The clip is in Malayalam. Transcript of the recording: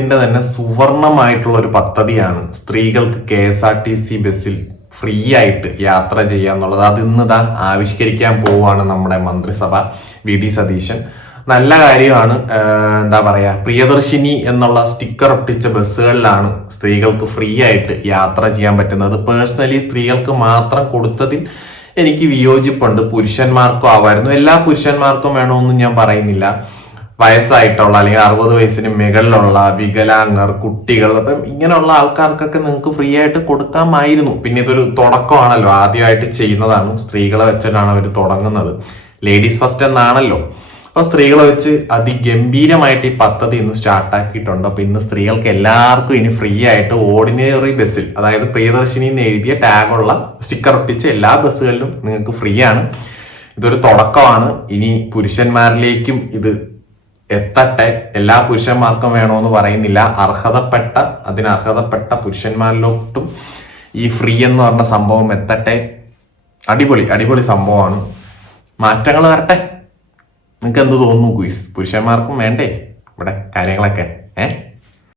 ഇതിന്റെ തന്നെ സുവർണമായിട്ടുള്ള ഒരു പദ്ധതിയാണ് സ്ത്രീകൾക്ക് KSRTC ബസ്സിൽ ഫ്രീ ആയിട്ട് യാത്ര ചെയ്യുക എന്നുള്ളത്. അത് ഇന്നിതാ ആവിഷ്കരിക്കാൻ പോവുകയാണ് നമ്മുടെ മന്ത്രിസഭ. VD സതീശൻ. നല്ല കാര്യമാണ്. എന്താ പറയാ, പ്രിയദർശിനി എന്നുള്ള സ്റ്റിക്കർ ഒട്ടിച്ച ബസ്സുകളിലാണ് സ്ത്രീകൾക്ക് ഫ്രീ ആയിട്ട് യാത്ര ചെയ്യാൻ പറ്റുന്നത്. പേഴ്സണലി സ്ത്രീകൾക്ക് മാത്രം കൊടുത്തതിൽ എനിക്ക് വിയോജിപ്പുണ്ട്. പുരുഷന്മാർക്കും ആവായിരുന്നു. എല്ലാ പുരുഷന്മാർക്കും വേണമെന്നും ഞാൻ പറയുന്നില്ല. വയസ്സായിട്ടുള്ള അല്ലെങ്കിൽ 60 വയസ്സിന് മുകളിലുള്ള വികലാംഗർ, കുട്ടികൾ, അപ്പം ഇങ്ങനെയുള്ള ആൾക്കാർക്കൊക്കെ നിങ്ങൾക്ക് ഫ്രീ ആയിട്ട് കൊടുക്കാമായിരുന്നു. പിന്നെ ഇതൊരു തുടക്കമാണല്ലോ, ആദ്യമായിട്ട് ചെയ്യുന്നതാണ്. സ്ത്രീകളെ വെച്ചിട്ടാണ് അവർ തുടങ്ങുന്നത്. ലേഡീസ് ഫസ്റ്റ് എന്നാണല്ലോ. അപ്പൊ സ്ത്രീകളെ വെച്ച് അതിഗംഭീരമായിട്ട് ഈ പദ്ധതി ഇന്ന് സ്റ്റാർട്ടാക്കിയിട്ടുണ്ട്. അപ്പൊ ഇന്ന് സ്ത്രീകൾക്ക് എല്ലാവർക്കും ഇനി ഫ്രീ ആയിട്ട് ഓർഡിനറി ബസ്സിൽ, അതായത് പ്രിയദർശിനി എന്ന് എഴുതിയ ടാഗുള്ള സ്റ്റിക്കർ ഒട്ടിച്ച എല്ലാ ബസ്സുകളിലും നിങ്ങൾക്ക് ഫ്രീ ആണ്. ഇതൊരു തുടക്കമാണ്. ഇനി പുരുഷന്മാരിലേക്കും ഇത് എത്തട്ടെ. എല്ലാ പുരുഷന്മാർക്കും വേണമെന്ന് പറയുന്നില്ല. അതിന് അർഹതപ്പെട്ട പുരുഷന്മാരിലോട്ടും ഈ ഫ്രീ എന്ന് പറഞ്ഞ സംഭവം എത്തട്ടെ. അടിപൊളി സംഭവമാണ്. മാറ്റങ്ങൾ വരട്ടെ. നിങ്ങൾക്ക് എന്ത് തോന്നുന്നു ഗുയിസ്? പുരുഷന്മാർക്കും വേണ്ടേ ഇവിടെ കാര്യങ്ങളൊക്കെ?